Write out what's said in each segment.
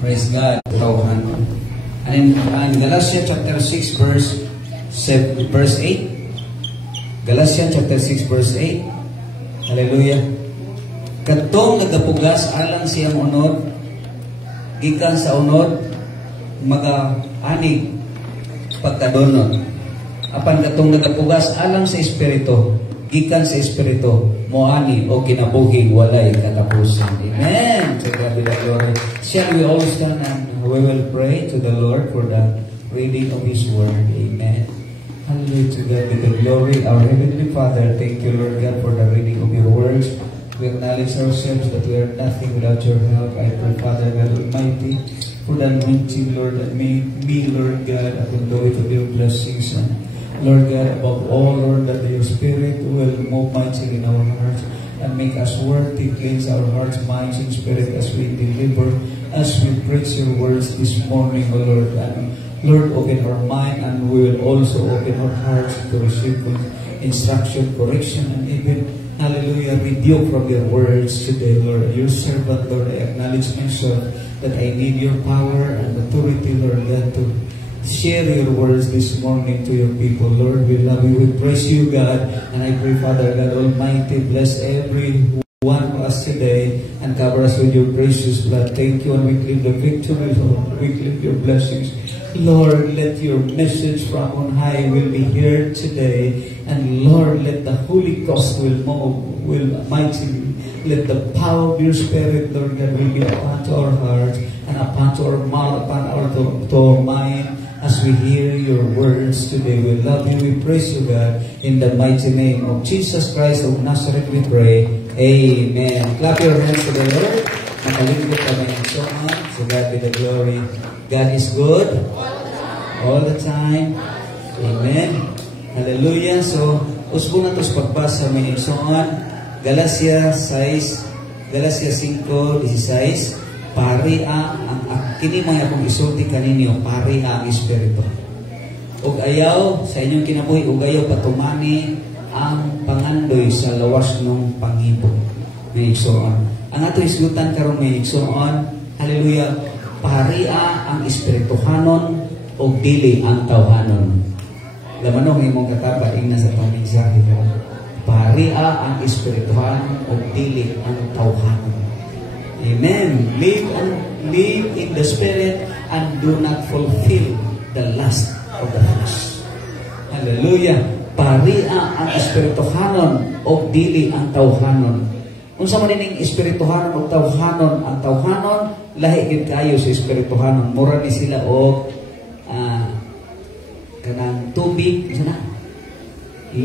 Praise God. And in Galatians chapter 6 verse 8. Galatians chapter 6 verse 8. Hallelujah. Katong nagapugas alang siyang unod, gikan sa unod, mag-anig pagkadonod. Apan katong nagapugas alang sa Espiritu, gikan sa Espiritu, moani o kinabuhi walay katapusan. Amen. To God be the glory. Shall we all stand and we will pray to the Lord for the reading of His Word. Amen. Hallelujah. To God be the glory. Our Heavenly Father, thank you, Lord God, for the reading of your words. We acknowledge ourselves that we are nothing without your help. I pray, Father God Almighty, for the anointing, Lord, that may me, Lord God, accommodate of your blessings. And Lord God, above all, Lord, that your Spirit will move mightily in our hearts and make us worthy, cleanse our hearts, minds, and spirit as we deliver, as we preach your words this morning, O Lord. And Lord, open our mind, and we will also open our hearts to receive instruction, correction, and even, hallelujah, rebuke from your words today, Lord. Your servant, Lord, I acknowledge myself that I need your power and authority, Lord God, to share your words this morning to your people. Lord, we love you, we praise you, God, and I pray, Father God Almighty, bless every one of us today and cover us with your precious blood. Thank you, and we claim the victory, Lord. We claim your blessings. Lord, let your message from on high will be heard today, and Lord, let the Holy Ghost will move, will mightily. Let the power of your Spirit, Lord God, will be upon to our hearts and upon to our mouth, upon to our mind, as we hear your words today. We love you, we praise you, God, in the mighty name of Jesus Christ of Nazareth we pray. Amen. Clap your hands to the Lord. Makalingkot kami ng songan. So God be the glory. God is good all the time. Amen. Hallelujah. So, usbo na ito sa pagbasa may songan. Galacias 5:16, paria ang kini mga akong isulti kaninyo, paria ang Espiritu. Ug ayaw sa inyong kinabuhi, ug ayaw patumani ang pangandoy sa lawas ng pangibo. May igsoon. Ang ato isgutan karon may igsoon, hallelujah, paria ang Espirituhanon ug dili ang tawhanon. Lamanong imong kataba ingna sa pamigsahe ka. Paria ang Espirituhanon ug dili ang tawhanon. Amen. Live in the Spirit and do not fulfill the lust of the flesh. Hallelujah. Paria ang Espirituhanon o dili ang tawhanon. Unsa man ning Espirituhanon o tawhanon? Ang tawhanon lahi gid kayo sa Espirituhanon. Mura ni sila og kanang tubig, isa na?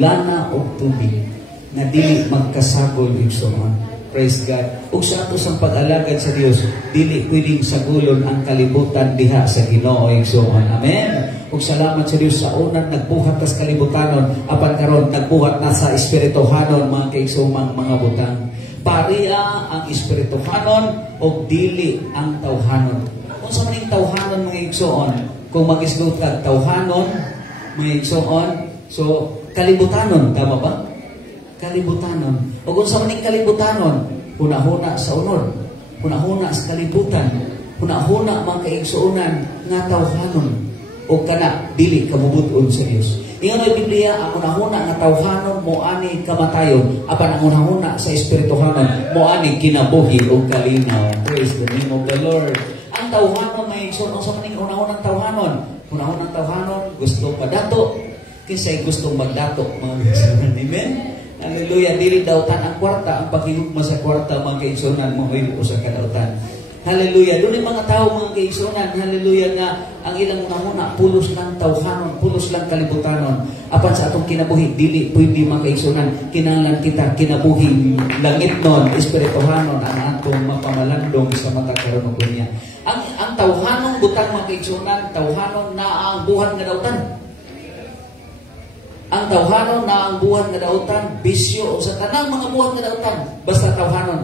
Lana o tubig na dili magkasagol igsoon. Praise God. Ug sa ato sang pag-alagad sa Dios, dili pwedeng sagulon ang kalibutan diha sa Ginoo igsoon. Amen. Ug salamat sa Dios sa unang nagbuhat tas kalibutanon, apan karon nagbuhat na sa Espirituhanon mga kaigsoong mga butang. Paria ang Espirituhanon ug dili ang tawhanon. Unsa man ning tawhanon mga igsoon? Kung mag-isgot ka tawhanon mga igsoon, so kalibutanon, tama ba? Kalibutanon. O kung sa maning kalibutanon, huna-huna sa unod, huna-huna sa kalibutan, huna-huna mga kaigsuunan nga tawhanon, o kana dili kabubuton sa Dios. Ingon ang Biblia, ang huna-huna nga tawhanon moani kamatayon, apan ang huna-huna sa Espirituhanon moani kinabuhi o kalinaw. Praise the name of the Lord. Ang tawhanon may igsoon, sa maning huna-hunang tawhanon, huna-hunang tawhanon gusto padato, kinsay gustong magdato mga igsuunan. Amen. Hallelujah. Dili dautan ang kwarta, ang paghigugma sa kwarta mga kaigsunan mo ay sa kadautan. Hallelujah. Doon yung mga tao mga kaigsunan, hallelujah, nga ang ilang namuna pulos lang tawhanon, pulos lang kalibutanon. Apan sa atong kinabuhi, dili pwede mga kaigsunan, kinahanglan kita kinabuhi langit nun, Espirituhanon ang atong mapamalandong sa mata karon ug dunya. Ang tawhanon butang mga kaigsunan, tawhanon na ang buhat nga dautan. Ang tawhanon na ang buhat nga dautan, bisyo o sa tanang mga buhat nga dautan, basta tawhanon.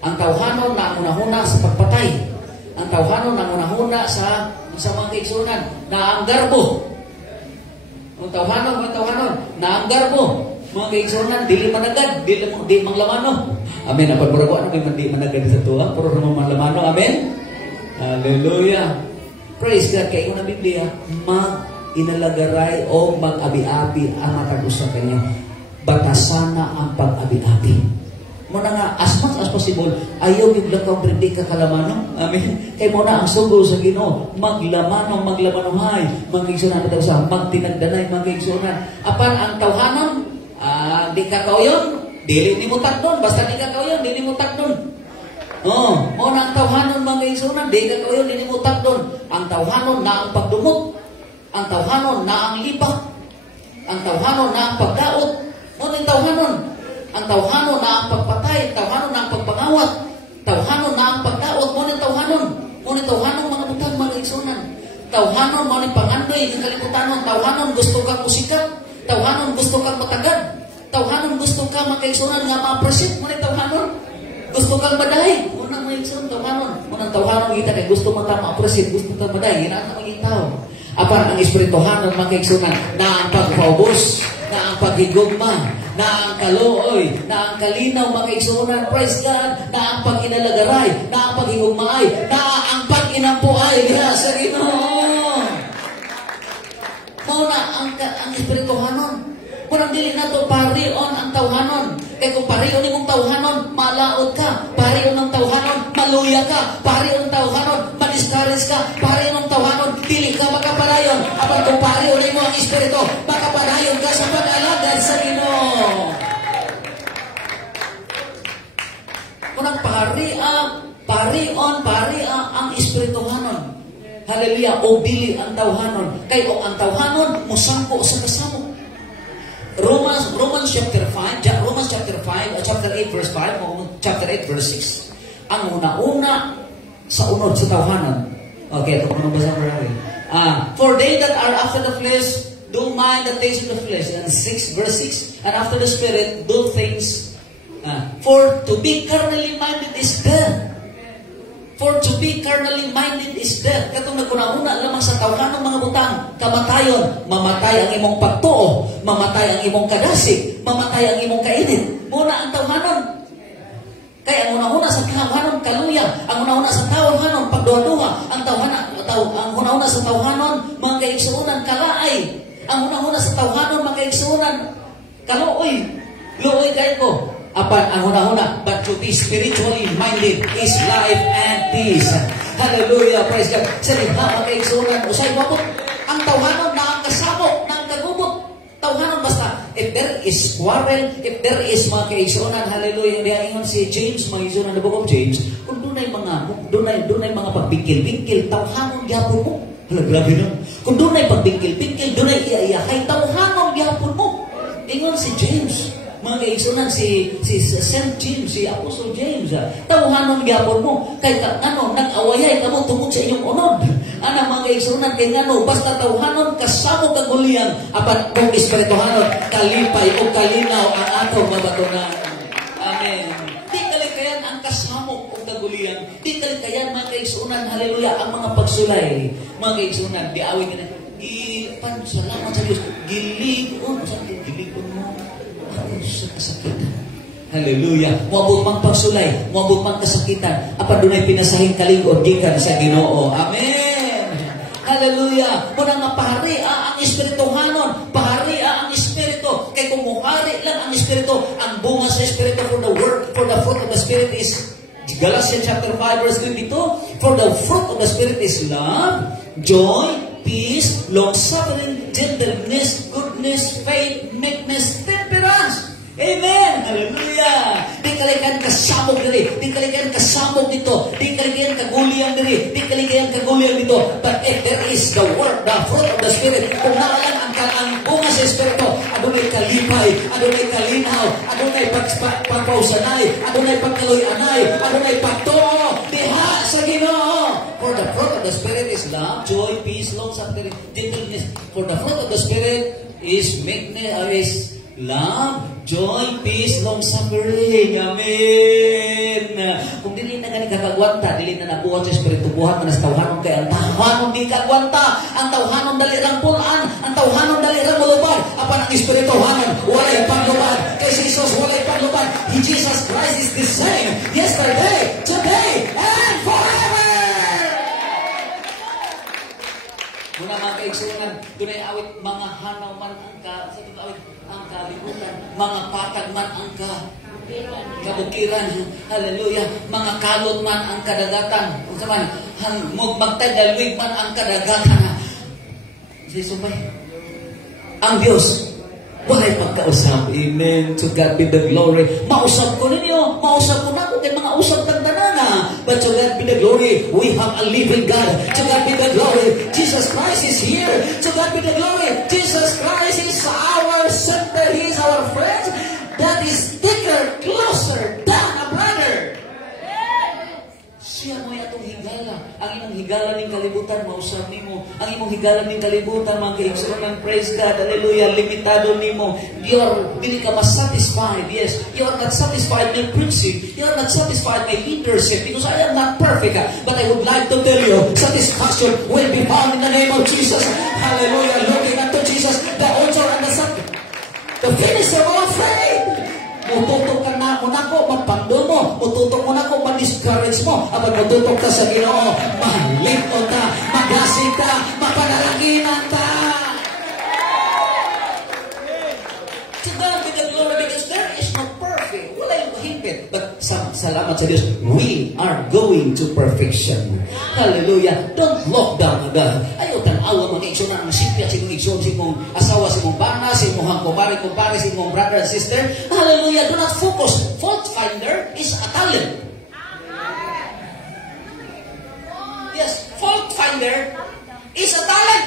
Ang tawhanon na ang unahuna sa pagpatay. Ang tawhanon na ang unahuna sa mga kaigsunan, na ang garbo. Ang tawhanon na ang garbo, Mga kaigsunan, dili managad, di manglamano. Amen. Apan mura ko ano di managad sa tuwa, puro naman manglamano. Amen. Hallelujah. Praise God. Kaya na Biblia, inalagaray o mag-abi-abi ang matagos sa kanya. Batasana ang pag-abi-abi. Muna nga, as much as possible, ayaw yung lakaw hindi ka kalamano. Amen. Kaya muna ang sugo sa Ginoo, maglamanohay, magigsunan na daw sa magtinagdanay, magigsunan. Apan ang tawhanon, di ka kauyon, dili ni mutak doon. Basta di ka kauyon, dili mutak doon. Muna ang tawhanon, magigsunan, di ka kauyon, dili mutak doon. Ang tawhanon na ang pagdumot. Ang tawhanon na ang lipa. Ang tawhanon na ang pagdaot. Muna ang tawhanon. Ang tawhanon na ang pagpatay. Tawhanon na ang pagpangawat. Tawhanon na ang pagdaot. Muna ang tawhanon. Muna ang tawhanon mga butang mga igsunan. Tawhanon muna ang pangandoy ng kalibutanon. Tawhanon gusto kang musikat. Tawhanon gusto kang matagad. Tawhanon gusto kang makaigsunan nga ma-appreciate. Muna ang tawhanon. Gusto kang maday. Muna ang igsunan tawhanon. Muna ang tawhanon kita kay gusto mo ma-appreciate. Gusto kang maday. Hinaan ka magitaw. Apan ang espirituhanon makaigsunan na ang pagpaubos, na ang paghigugma, na ang kaluoy, na ang kalinaw makaigsunan, praise God, na ang pag-inalagaray, na ang paghigugmaay, na ang pag-inampuay diha sa Ginoo. Muna ang espirituhanon. Kung dili na to parion ang tawhanon. Kaya kung parion imong tawhanon, malaot ka. Parion ang tawhanon, maluya ka. Parion ang tawhanon, madiscourage ka. Parion ang tawhanon, dili ka makapadayon. Apan kung parion mo ang espiritu, makapadayon ka sa pag-alagad sa Ginoo. Kung ang paria ang espirituhanon. Hallelujah, o dili ang tawhanon. Kaya o ang tawhanon, musangko sa kasamo. Romans chapter 5, chapter 8 verse 5, chapter 8 verse 6. Ang una-una sa unod sa tawhanon. Okay, ito kung nabasa mo rin. For they that are after the flesh do mind the things of the flesh. And 6 verse 6. And after the spirit do things. For to be carnally minded is death. For to be carnally minded is death. Katong nagkunang-una lamang sa tawhanon mga butang, kamatayon, mamatay ang imong pagtuo, mamatay ang imong kadasig, mamatay ang imong kainit. Muna ang tawhanon. Kaya ang una-una sa tawhanon kaluya, ang una-una sa tawhanon pagduha-duha, ang una-una sa tawhanon mga kaigsuonan kalaay, ang una-una sa tawhanon mga kaigsuonan kaluoy. Luoy kayo ko. Apan ang una-una, but to be spiritually minded is life and peace. Hallelujah, praise God. Sa liha, mga kaigsunan, usay mabot, ang tawhanon na ang kasabot, na ang kagubot. Tawhanon basta, if there is quarrel, if there is mga kaigsunan, hallelujah, dihaingon si James, mga kaigsunan, the book of James, kung dunay mga pagbingkil-bingkil, tawhanon gyapon mo. Hala, grabe nun. Kung dunay pagbingkil-bingkil, dunay iya-iyahay, tawhanon gyapon mo. Ingon si James. Mga kaigsunan, si St. James, si Apostle James, tawhanon gyapon mo. Kay nag-awayay kamo tungod sa inyong unod. Ana mga kaigsunan, kay ngano, basta tawhanon, kasamo kagulian, apan kung espirituhanon, kalipay o kalinaw ang atong mabatunan. Amen. Di kalikayan ang kasamo o kagulian. Di kalikayan mga kaigsunan, hallelujah, ang mga pagsulay. Mga kaigsunan, diawin ka na, salamat sa Diyos, giligon mo. Sa kasakitan. Hallelujah. Muabot mang pagsulay, muabot mang kasakitan. Apan dunay pinasahing kalig-od gikan sa Ginoo. Amen. Hallelujah. Muna nga paharia ang espirituhanon, paharia ang espiritu. Kay kung muhari lang ang espiritu, ang bunga sa espiritu for the fruit of the spirit is Galatians chapter 5 verse 22. For the fruit of the spirit is love, joy, peace, long-suffering, gentleness, goodness, faith, meekness, temperance. Amen! Hallelujah! Di kalikan kasabog diri. Di kalikan kasabog dito. Di kalikan kagulian diri. Di kalikan kagulian dito. But if there is the word, the fruit of the Spirit, kung naalan ang bunga sa Espiritu, adunay kalipay, adunay kalinaw, adunay pagpausanay, adunay pagkaluy-anay, adunay pagtuo, diha sa Ginoo. For the fruit of the Spirit is love, joy, peace, long-suffering, gentleness. For the fruit of the Spirit is meekness, is love, joy, peace, long-suffering. Amen. Kung dili na gani kakagwanta, dili na nabuhat sa Espiritu, buhat na sa tawhanon kay ang tawhanon di kagwanta, ang tawhanon dali rang pulaan, ang tawhanon dali rang mulubad, apan ang Espirituhanon walay panlubad. Kay Jesus walay panlubad. Jesus Christ is the same yesterday, today, and forever. Muna mga kaigsunan, dunay awit mga hanaw man ang sa awit ang kalibutan, mga patag man ang kabukiran, hallelujah, mga kalot man ang kadagatan, kung saman, magtagdalwig man ang kadagatan. Sisubay, ang Diyos, walay pagkausap. Amen. To God be the glory. Mausap ko ninyo, mausap ko na kung kay mga usap tagdanana. But to God be the glory, we have a living God. To God be the glory, Jesus Christ is here. To God be the glory, Jesus Christ is our center. He is our friend. That is thicker, closer than a brother. Siya mo atong higala. Ang imong higala ning kalibutan, mausap nimo. Ang imong higala ning kalibutan, mga kaigsunan, praise God, hallelujah, limitado nimo. Dili ka satisfied. Yes, you are not satisfied by preaching. You are not satisfied by leadership because I am not perfect. But I would like to tell you, satisfaction will be found in the name of Jesus. Hallelujah, looking unto Jesus, the author and the finisher of our faith. Mututok ka na mo nako, mapando mo. Mututok mo nako, ma-discourage mo. Abang mututok ka sa Ginoo, mahalipon ka, magasig ka, mapanalaginan ka. To God be the glory because there is no perfect. Wala yung higpit. But salamat sa Diyos, we are going to perfection. Hallelujah. Don't lock down agad. Ayaw tanawa mga igsunan, ang sipya sa imong igsunan, sa imong asawa, sa imong bana, sa imong kumpare, sa imong brother and sister. Hallelujah. Do not focus. Fault finder is a talent. Yes, fault finder is a talent.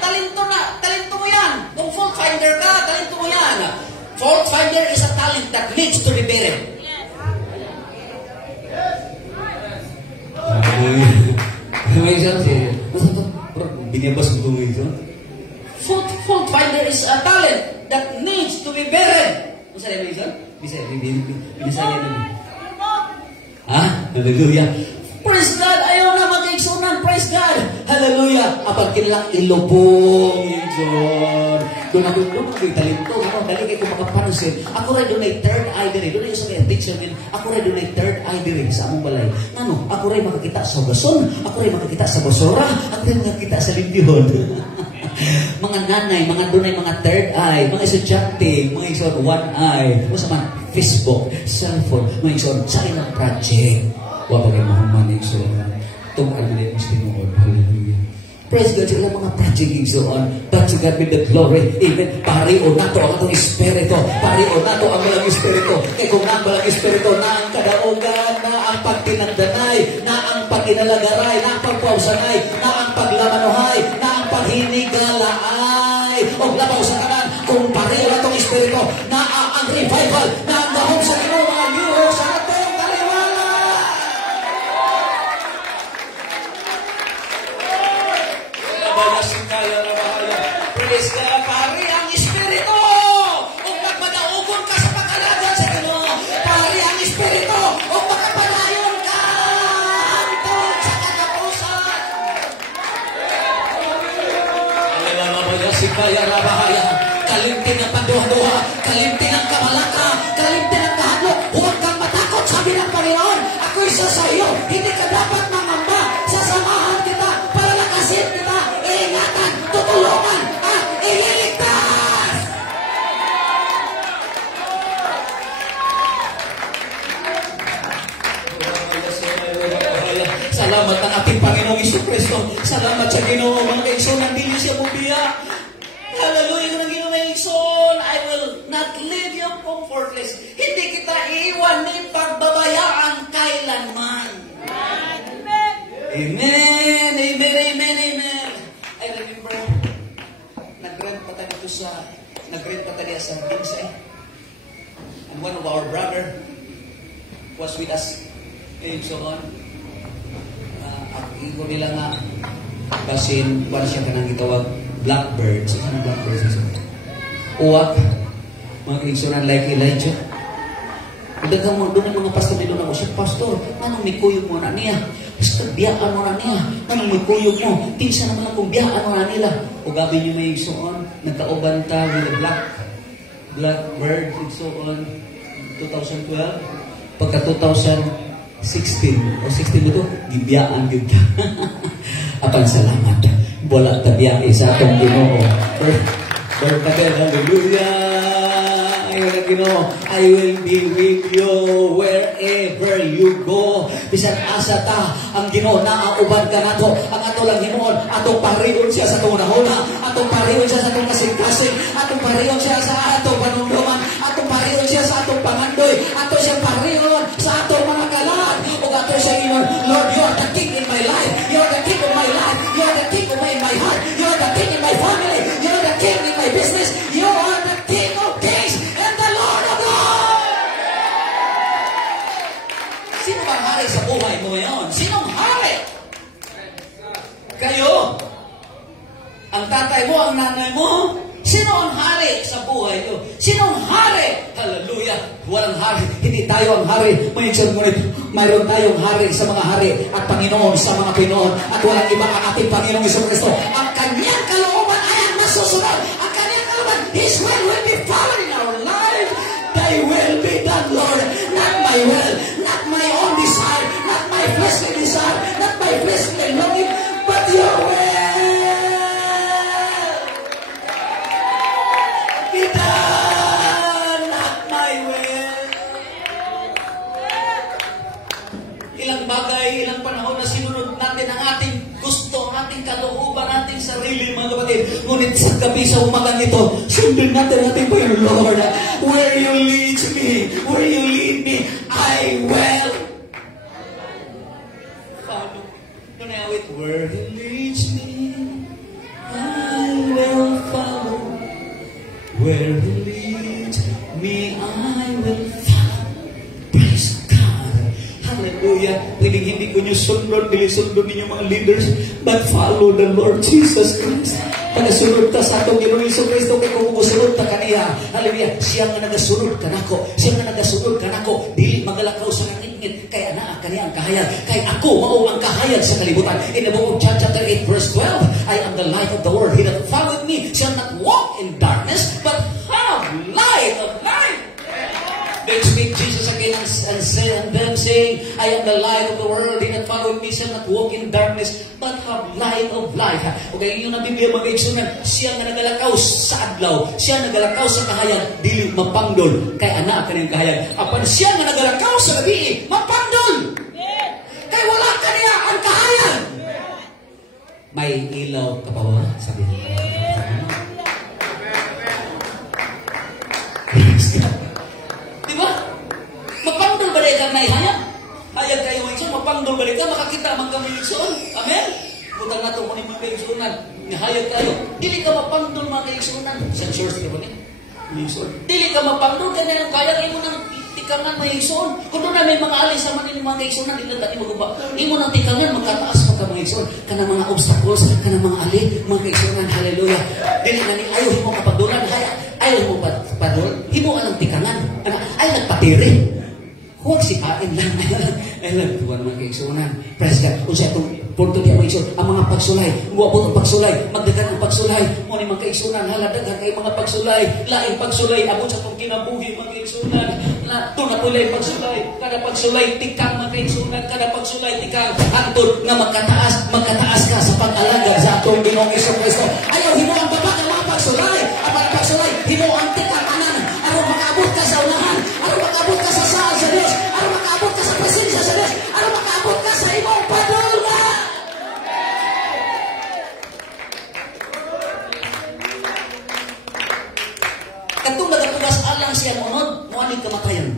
Talento na. Talento mo yan. Kung fault finder ka, talento mo yan. Fault finder is a talent that needs to be buried. Fault finder is a talent that needs to be buried. Ano sa revelation? Bisa yan. Ha? Hallelujah. Praise God. Ayaw na mag-igsunan. Praise God. Hallelujah. Apag kinilang ilubong yung Lord. Doon ako talento. Dali kayo kung makapanusin. Ako rin doon ay third eye diri. Doon ay isa kaya teacher min. Ako rin doon ay third eye diri sa among balay. Ano? Ako rin makakita sa gason. Ako rin makakita sa basura. Ako rin makakita sa limbihon. Mga nanay, mga doon ay mga third eye. Mga estudyante, mga isod one eye. O sa man, Facebook, cellphone, mga isod sa ilang project. Wala kayo mahuman isod. Tumaan nila yung Tinuod. Hallelujah. Praise God, sila mga project igsoon. But to God be the glory. Amen. Parion na to ang atong espiritu. Parion na to ang malang espiritu. Kaya kung ang malang espiritu na ang kadaugan, na ang pagtinagdanay, na ang pagkinalagaray, na ang pagpausanay, na ang paglamanuhay, na ang paghinigalaay. O labaw sa kanan, kung parion na itong espiritu, na ang revival, na ang dahon sa Ginoo, mga new host sa atong kaliwala. Praise God, pari ang Espiritu. Kung nagmadaugon ka sa pagkalagan sa Ginoo, pari ang Espiritu. Kung makapanayon ka hangtod sa katapusan. Alalala si Kaya Rabahaya. Kalimtin ang panduha-duha, kalimtin ang kamalaka, kalimtin ang kahadlok. Huwag kang matakot, sabi ng Panginoon. Ako'y isa sa iyo. Hindi ka dapat mangamba. Sasamahan kita, palalakasin kita, iingatan, tutulungan, at ililigtas. Salamat ang ating Panginoong Jesucristo. Salamat sa Ginoo, mga kaigsoon, dili siya bubiya. Hallelujah, kung Ginoo may igsoon, I will not leave you comfortless. Hindi kita iiwan ni pagbabayaan kailanman. Amen. Amen, amen, amen, amen. I remember, nag-rent pa tayo sa Kinsay. And one of our brother was with us. And so on. Iko nila nga, kasi wala siya kanang gitawag blackbird. So, saan blackbird? Uwak. Mga kaigsunan like Elijah. Dagang mo, doon ang mga pastor nilo na ko siya, Pastor, anong may kuyog mo na niya? Pastor, biyaan mo na niya. Anong may kuyog mo? Tinsa naman akong biyaan mo na nila. O gabi niyo may igsoon, nagkauban ta with a blackbird, igsoon, 2012. Pagka 2016, o 16 mo ito, gibiyaan yun ka. Apan salamat. Wala tabiyain sa atong Ginoo. Berkabel, hallelujah. I will be with you wherever you go. Bisan asa ta ang Ginoo naauban ka nato. Ang ato lang Ginoo, atong pariyon siya sa atong unahuna, atong pariyon siya sa atong kasing-kasing, atong pariyon siya sa atong panumduman, atong pariyon siya sa atong pangandoy, ato siya pariyon sa atong mga kalag. O ato siya Ginoo, Lord, you are the King in my life. You are the King of my life. You are the King of my heart. You are the King in my family. You are the King in my business. You are the King of kings and the Lord of lords. Sino bang hari sa buhay mo ngayon? Sinong hari? Kayo? Ang tatay mo, ang nanay mo? Sino ang hari sa buhay nyo? Sino ang hari? Hallelujah! Walang hari. Hindi tayo ang hari. Ngunit, mayroon tayong hari sa mga hari at Panginoon sa mga Pinoon. At walang iba ang ating Panginoong Jesucristo. Ang kanyang kalooban ay ang masusunod. Ang kanyang kalooban, His will be followed in our life. Thy will be done, Lord. Not my will, not my own desire, not my fleshly desire, not my fleshly longing, but your will. Ilang panahon na sinunod natin ang ating gusto, ang ating kalooban, ating sarili, mga kapatid. Ngunit sa gabi sa umagang ito, sundin natin ating Panginoon, Lord. Where you lead me, where you lead me, I will follow. Don't I wait? Where you lead me, I will follow. Where you lead me, I will follow. Praise God. Hallelujah. Pwedeng hindi ko nyo sundon, sundon ninyo mga leaders, but follow the Lord Jesus Christ. Panasunod ta sa atong Ginoong Jesucristo, kay kung musunod ta kaniya. Hallelujah. Siya nga nagasunod ka nako. Siya nga nagasunod ka nako. Dili magalakaw sa ngit-ngit. Kaya naa kaniya ang kahayag. Kay ako mao ang kahayag sa kalibutan. In the book of John chapter 8 verse 12, I am the light of the world. He that followed me shall not walk in darkness, but have light of life. Then speak Jesus again and them saying, I am the light of the world. He that followed me shall not walk in darkness, but have light of life. Okay, yun ang Biblia mga igsunan. Siya nga nagalakaw sa adlaw. Siya nagalakaw sa kahayag. Dili mapangdol. Kay anak kaniyang kahayag. Apan siya nga nagalakaw sa gabi, mapangdol. Kay wala kaniya ang kahayag. May ilaw ka pa ba? Sabi niya. Mapangdol balik ka na ihayag. Hayag kayo igsoon, mapangdol balik ka, makakita man kami igsoon. Amen? Butang nato mo ni mga igsoonan. Hayag kayo. Dili ka mapangdol mga igsoonan. Sa church ka ba ni? Dili ka mapangdol, kanya yung kaya kayo mo ng tikangan mga igsoon. Kung doon na may mga alis sa mga mga igsoonan, dili na mo guba. Imo ng tikangan, magkataas pa ka mga igsoon. Kana mga obstacles, kana mga ali, mga igsoonan. Hallelujah. Dili na ni ayaw mo kapagdulan. Ayaw mo padul. Imo anong tikangan. Ay nagpatiri. Huwag sipain lang. Ay lang, tuwan mga kaigsunan. Praise God. Kung siya itong punto niya mga kaigsunan, ang mga pagsulay, muwapot ang pagsulay, magdagan ang pagsulay, mo ni mga kaigsunan, haladagan kayo mga pagsulay, laing pagsulay, abot sa itong kinabuhi mga kaigsunan, ito na pulay pagsulay, kada pagsulay, tikang mga kaigsunan, kada pagsulay, tikang, antod nga magkataas ka sa pag-alaga sa itong Ginoong Jesucristo. Ayaw, himo ang baba ng mga pagsulay, ang mga pagsulay, himo ang tikang anan, araw makaabot ka sa unahan, araw makaabot ka sa saan sa Diyos, araw makaabot ka sa presensya sa Diyos, araw makaabot ka sa imong padula. Katong nagpugas alang siya unod, muaning kamatayan.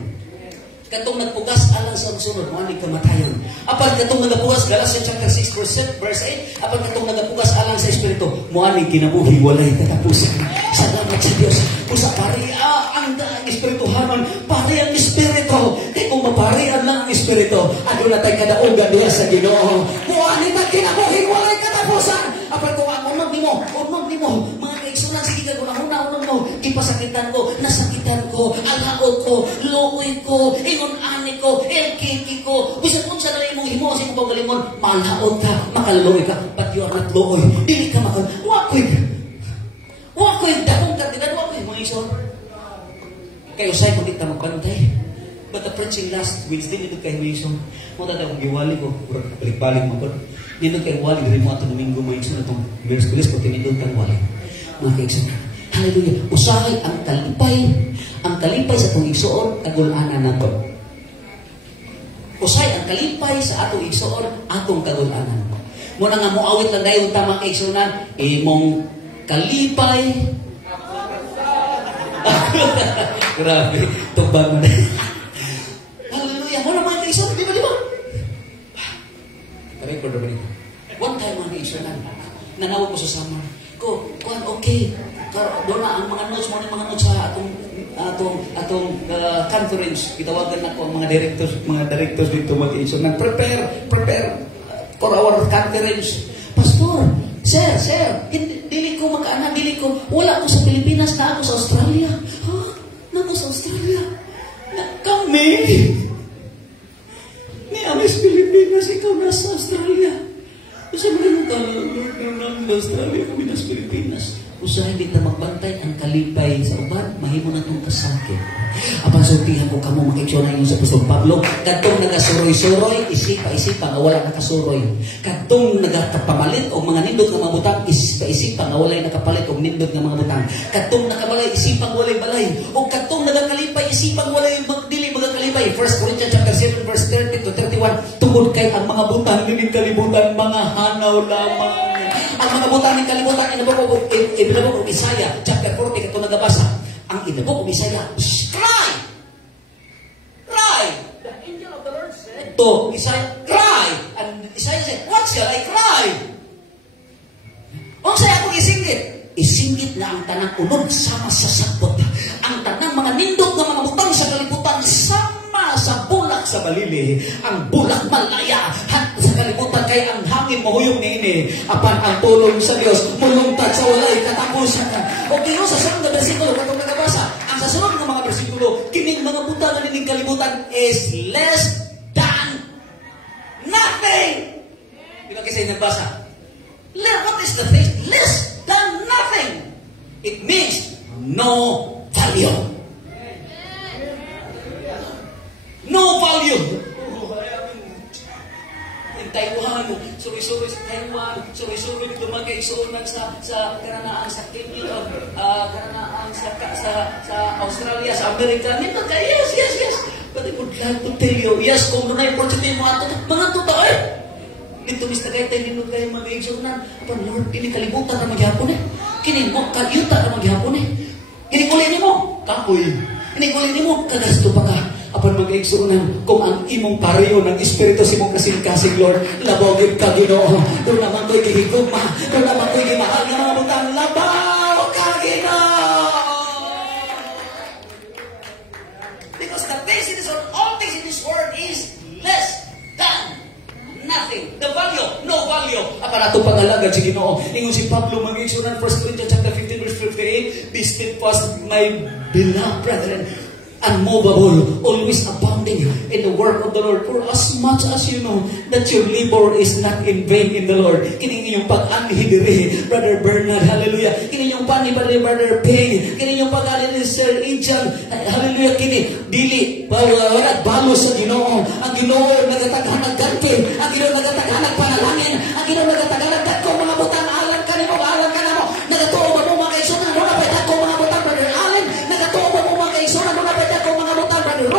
Katong nagpugas alang siya sunod, muaning kamatayan. Apan katong nagpugas, Galatians chapter 6 verse 8, apan katong nagpugas alang sa Espiritu, muaning kinabuhi walay katapusan. Salamat sa Diyos. Usa pariya ang Espirituhanon, pari ang Espiritu. Kaya kung maparian lang ang Espiritu, ano na tayo kadaugan niya sa Ginoo. Muaning na kinabuhi walay katapusan. Apan kung ang unod nimo, mga kaigsunan, sige ka kung unod mo, kipasakitan ko, nasakitan ko, alhaot ko, luoy ko, ingon ani ko, elkiki ko, bisan unsa na imong himo sa imong pagalingon, malhaot ka, makaluoy ka, but you are not luoy. Dili ka makal. Wa koy dakong kandidat, wa koy mga isor. Kay usay ko kita magbantay. But the preaching last Wednesday nito kay Wilson, mo ta akong giwali ko, balik-balik mo ko. Nito kay wali diri mo ato Domingo mo itong atong Mercedes ko tinidon kan wali. Mga kaigsoon. Hallelujah. Usahay ang kalipay sa atong igsoon kagul-anan nato. Usahay ang kalipay sa atong igsoon atong kagul-anan. Mo na nga moawit lang dayon tamang kaigsuonan, imong kalipay. Grabe, tubang mo na. Hallelujah. Mo na mga kaigsuonan, di ba? Record naman ito. One time mga kaigsuonan, nanawag ko sa summer. Okay. Doon na ang mga notes mo ng mga notes sa atong conference. Kitawagan na ko ang mga directors dito mga kaigsuonan. Prepare for our conference. Pastor, sir, dili ko makaana, wala ako sa Pilipinas, na ako sa Australia. Ha? Na ako sa Australia? Kami? Ni Amis Pilipinas, ikaw nasa Australia. Kasi mga nang Australia, kami nasa Pilipinas. Usahay kita magbantay ang kalipay sa uban, mahimo na itong kasakit. Apan sultihan ko kamo makiksyonan yung sa Apostol Pablo, kadtong nagasuroy-suroy, isipa nga wala nakasuroy. Kadtong nagapamalit og mga nindot nga mga butang, isipa nga wala nakapalit og nindot nga mga butang. Kadtong nakabalay, isipang walay balay. O kadtong nagakalipay, isipang walay dili magakalipay. 1 Corinthians chapter 7 verse 30 to 31, tungod kay ang mga butang dili kalibutan, mga hanaw lamang. Ang mga butang ng kalibutan, inabok ko Isaiah chapter 40 kato nagabasa. Ang inabok ko Isaiah, cry! The angel of the Lord said to Isaiah, cry! And Isaiah said, what shall I cry? Kung sa'yo akong isingit na ang tanang unod sama sa sakot. Ang tanang mga nindot ng mga butang sa kalibutan sama sa bulak sa balili. Ang bulak malaya sa kalibutan kay ang hangin mahuyong niini. Apan ang tulong sa Dios mulungtad sa walay katapusan. O kaya sa sunod na bersikulo katong nagabasa, ang sa sunod ng mga bersikulo, kining mga butang na nining kalibutan is less than nothing. Di ba kasi nagbasa? What is the phrase? Less than nothing. It means no value. No value. In Taiwan, suri-suri sa Taiwan, suri-suri dito mga kaigsuonan sa karanaan sa Kenya, karanaan sa Australia, sa Amerika. Nito ka, yes. But I would like to tell you, yes, kung doon ay project mo ato, mga totoo dito mis tagay tayo nindot kayo mga kaigsuonan. Apan Lord, ini kalibutan na maghapon Kini mo, kagyuta na maghapon Kini kulin mo, kapoy. Kini kulin mo, kagasto pa ka. Apan mag-igsunan, kung ang imong pariyo ng Espiritu si mong kasing-kasing, Lord, labogin ka, Ginoo. Doon naman ko'y gihiguma, doon naman ko'y gimahal ng mga butang, labaw ka, Ginoo! Because the basis of all things in this world is less than nothing. The value, no value. Apan ato pangalaga si Ginoo. Ingon si Pablo mag-igsunan, 1 Corinthians chapter 15 verse 58, be steadfast, my beloved brethren, unmovable, always abounding in the work of the Lord, for as much as you know that your labor is not in vain in the Lord. Kini yung pag-anhi diri, Brother Bernard, hallelujah. Kini yung pani Brother Peng, kini yung pag-alin ni Sir Angel, hallelujah. Kini dili wala balo sa Ginoo. Ang Ginoo nagataghan ng ganti, ang Ginoo nagataghan ng panalangin, ang Ginoo nagataghan ng dagkong mga butang alam kanimo, nagatuo ba mo mga kaigsuonan mo na pwede ko mga butang, Brother Allen, nagatuo ba mo mga kaigsuonan mo na pwede ko mga butang, Brother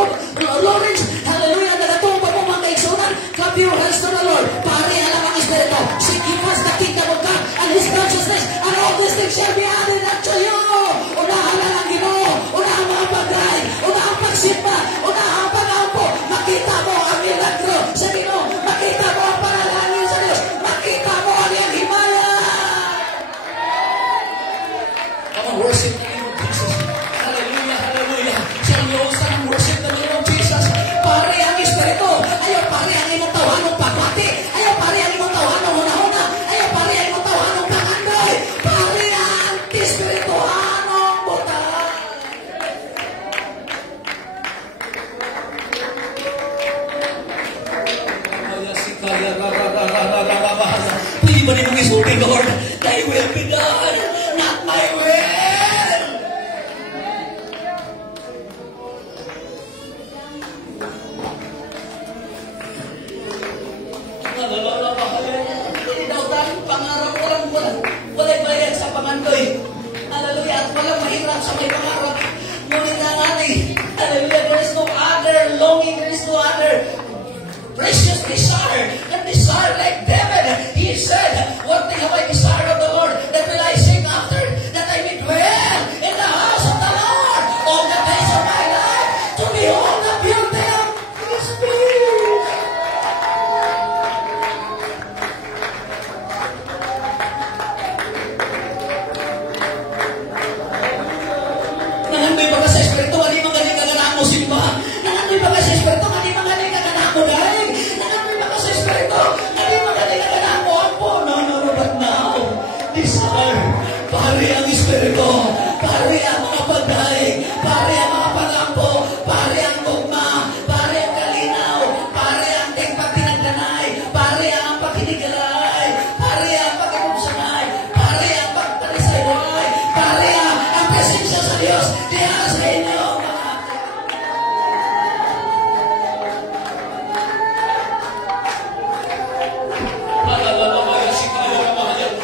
Lawrence, hallelujah, nagatuo ba mo mga kaigsuonan? Clap your hands to the Lord. Pare alam ang Espiritu, seek ye first the kingdom of God and His righteousness, and all these things shall be added unto you. Unahan lang ang Ginoo, unahan mga pagkain, unahan pagsimba, unahan pag-ampo. Makita mo ang milagro sa Ginoo, makita mo ang panalangin sa Diyos, makita Pwede ba rin mong isulti, Lord? Thy will be done, not my will. Hindi daw tayong pangarap, walang bayad sa pangandoy. Hallelujah, at walang mahirap sa may pangarap. Ngunit ang ating, hallelujah, there is no other longing, there is no other precious desire, and desire like David. He said, one thing have I desired of the Lord, that will I seek after, that I may dwell in the house of the Lord all the days of my life, to behold the beauty of His face. Nangandoy ba ka sa Espiritu, hindi magaling kaganak mo simba? Nangandoy ba ka sa Espiritu, hindi magaling kaganak mo dahil? Nangandoy ba ka sa Espiritu, hindi magaling kaganak mo apo? No, but now, desire, pari ang Espiritu, pari ang mga pagdaing, pari ang mga pangampo, pari ang tugma, pari ang kalinaw, pari ang tingpag tinagdanay, pari ang pakinigalay, pari ang pagkakumsanay, pari ang pagtalisayway, pari ang presensya sa Diyos, diyan sa inyo, mga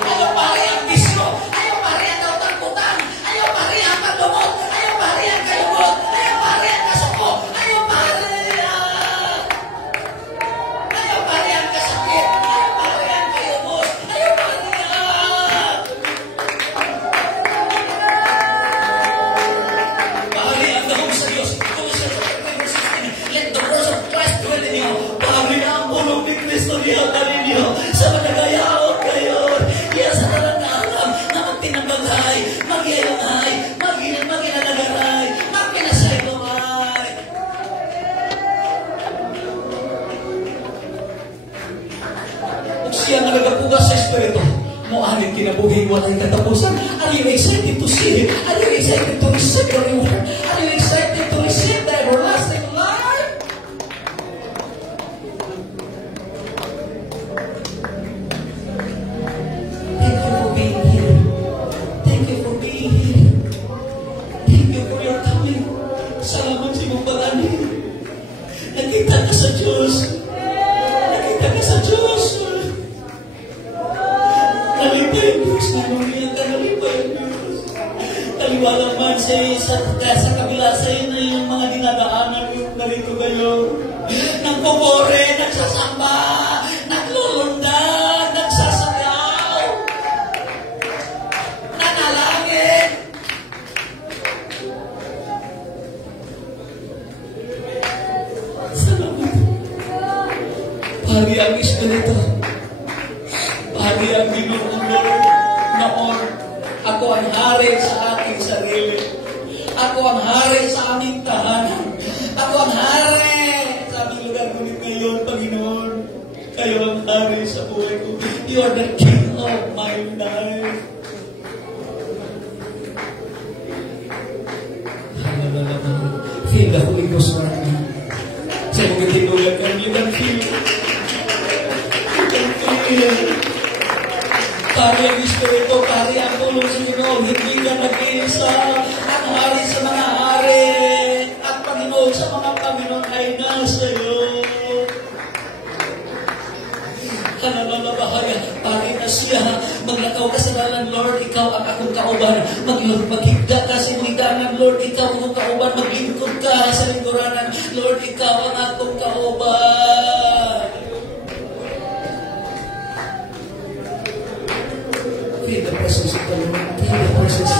ayaw pari ang bisyo, ayaw pari ang tautang-putang, ayaw pari ang paglumot, ayaw pari ang kalumot, ayaw pari ang kasuko, ayaw pari ang kasakit, ayaw pari ang kayumos, ayaw pari ang dahong sa Diyos. Let the words of Christ dwell in you. Pari ang ulong ni Kristo niya ninyo sa managayaot kayo. Kaya sa talangalam na magtinambagay, magyayangay, maginalagaray, magpinasayloay. Kung siya nagagapugas sa Espiritu, moaning kinabuhi walang katapusan. Are you excited to see Him? Are you excited to receive the reward? Are you excited to receive the everlasting life? Thank you for being here. Thank you for being here. Thank you for your coming. Salamat sa iyong pag-ani. Nakita ka sa Diyos. Nakita ka sa Diyos. Nalipay ang Diyos. Nalipay ang Diyos. Kaliwalang man sa kabila sa iyo na yung mga dinadaanan yung narito kayo. Nagpupore, nagsasamba, naglulundag, nagsasayaw, nanalangin. Salamat. Pari ang Espiritu. Pari ang Ginoong Lord noon. Ako ang hari sa aking sarili. Ako ang hari sa aming tahanan. Ako ang hari sa aming lugar ngunit ngayon, Panginoon. Kayo ang hari sa buhay ko. You are the King of my life. Feel the Holy Ghost right now. Sa mga tinulan ka, you can feel. You can feel. Pari ang Espiritu, pari ang tulong sa Ginoo, hindi ka nag-iisa. Ang hari sa mga hari, at Panginoon sa mga Panginoon ay nasa iyo. Kanalabahaya, pari na siya. Maglakaw ka sa dalan, Lord, ikaw ang akong kauban. Maghigda ka sa hidanan, Lord, ikaw ang akong kauban. Maglingkod ka sa lingkuranan, Lord, ikaw ang akong kauban. Feel the presence of the Lord. Feel the presence.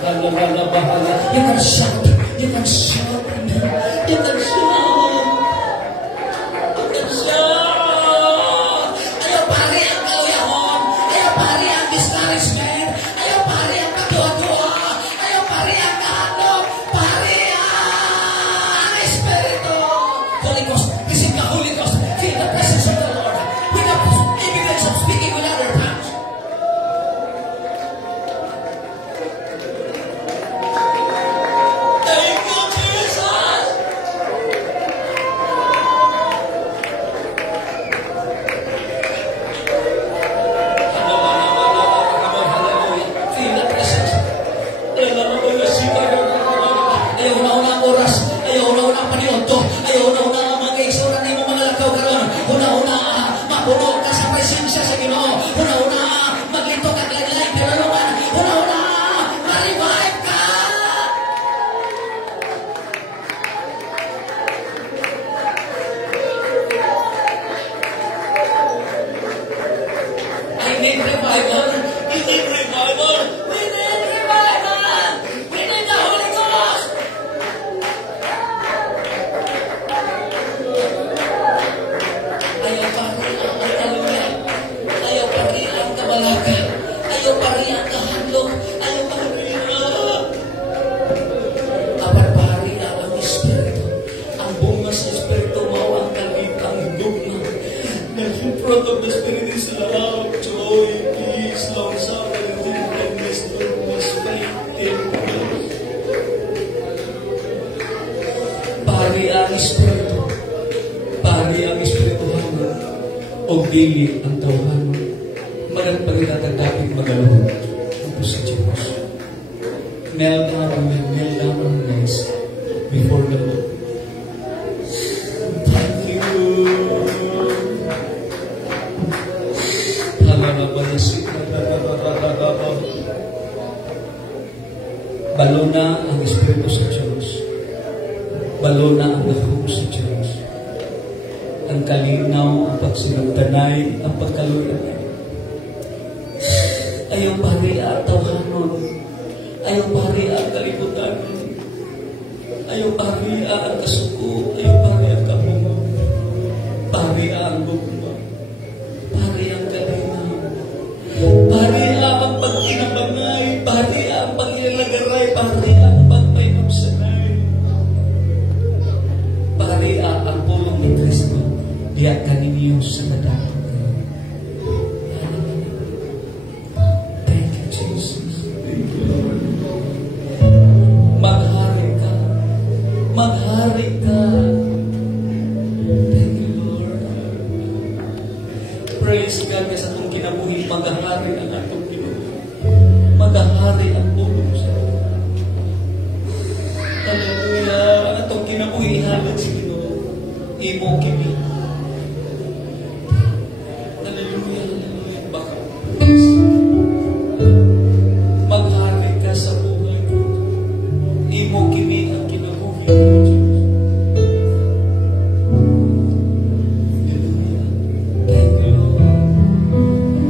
Kanalabahaya. You can shout. You can shout. You can shout. You can shout. Ayaw pari ang kauyahon. Ayaw pari ang discouragement. Ayaw pari ang katuwa-tuwa. Ayaw pari ang kahanap. Pari ang Espiritu. Holy Ghost. Receive the Holy Ghost. Feel the presence of the Lord. With the evidence of speaking with other tongues. Thank you, Jesus. need revival. We need revival. We need revival. We need the Holy Ghost. Ayaw pari ang kaluya. Ayaw pari ang kabalaga. Ayaw pari ang kahandog. Ayaw pari ang kapar-pari ang Espiritu. Ang bunga sa Espiritu mo ang kalitang dugma. The fruit of the Spirit is love, joy, peace, long-suffering, gentleness, goodness, faith, temperance. Pari ang Espiritu. Pari ang Espiritu Haman. O dili ang tawhan. Magagpagita dapat magaluhod. Ito sa Diyos. Kneel down our knees before the Lord. Thank you. Balona ang Espiritu sa Diyos. Balona ang lahog sa Diyos. Ang kalinaw, ang pagsinagtanay, ang pagkalulanay. Ayaw pari ang tawhanon. Ayaw pari ang kalibutan. Ayaw pari ang kasuko. Ayaw pari ang kabungo. Pari ang bugma. Pari ang kalinaw. Pari ang pagkinabangay. Pari ang pangilagaray. Pari ang pagpaymapsanay. Pari ang pulong ni Kristo. Diya kaninyo sa nadakot. Thank you, Jesus. Thank you, Lord. Maghari ka. Maghari ka. Thank you, Lord. Praise God sa itong kinabuhi. Maghari ang atong kinabuhi. Maghari ang pulong sa Hallelujah. Ang atong kinabuhi halad sa Ginoo. Imo kimi. Hallelujah. Hallelujah. Baka maghari ka sa buhay ko. Imo kimi ang kinabuhi ko. Hallelujah. Thank you, Lord.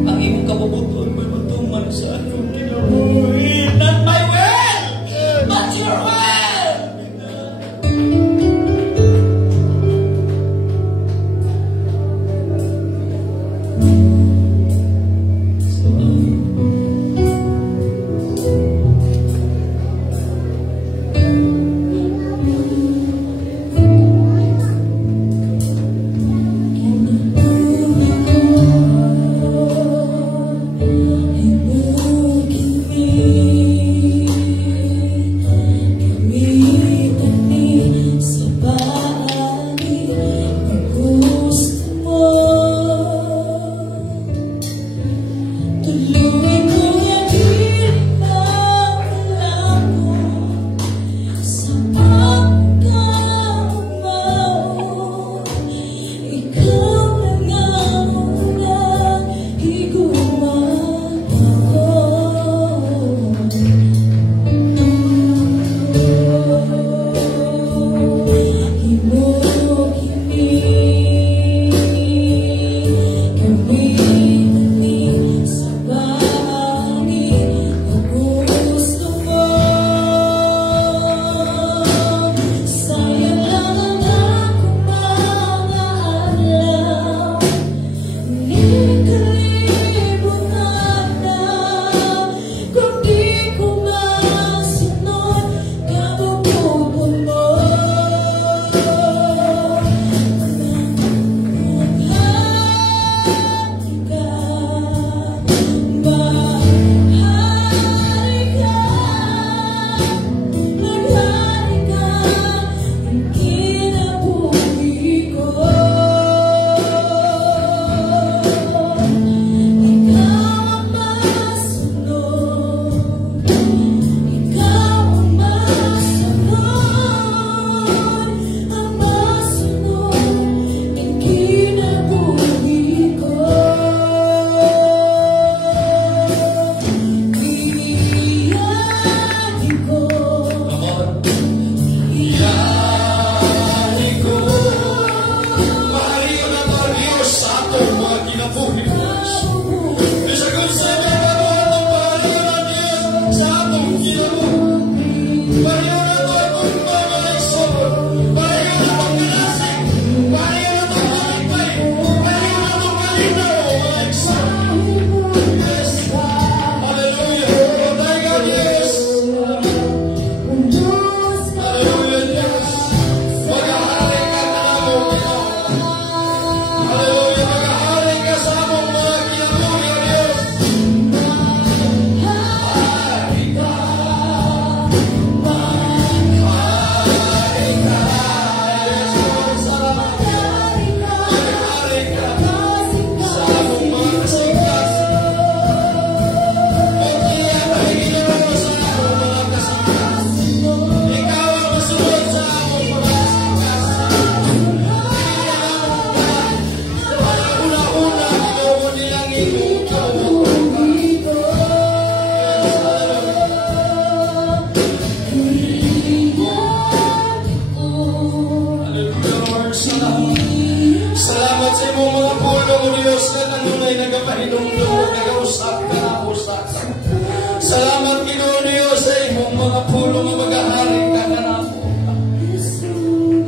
Ang imong kabubuton manutuman sa atong kinabuhi. Not my will, but your will. pahinumdum, nag-usap ka na usap. Salamat Ginoo niyo sa imong mga pulo nga mag-ahari ka na namo.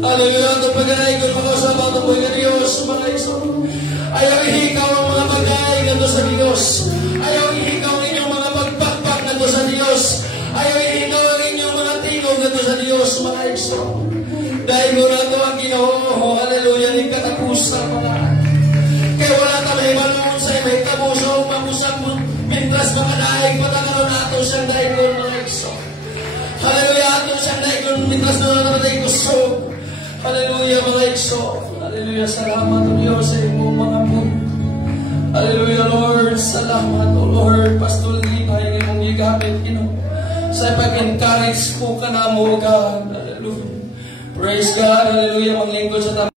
Hallelujah, ito pag-anay ko mga usabat ang mga Diyos, mga iso. Ayaw ihikaw ang mga bagay na to sa Diyos. Ayaw ihikaw ang inyong mga pagpakpak na to sa Diyos. Ayaw ihikaw ang inyong mga tingog na to sa Diyos, mga iso. Dahil mo na ito ang Ginoo, hallelujah, ng katapusan mga. Kaya wala ka may malungon sa may kabusong, mabusang mo, mintras mga daig, patakaroon na ito siyang daikon, mga iso. Hallelujah, ito siyang daikon, mintras na naraday ko so. Hallelujah, mga iso. Hallelujah, salamat o Diyos sa imong mga po. Hallelujah, Lord. Salamat o Lord. Pastor Lina, yung imong gigamit, sa pag-encourage po ka na mo, God. Hallelujah. Praise God. Hallelujah, maglingkod sa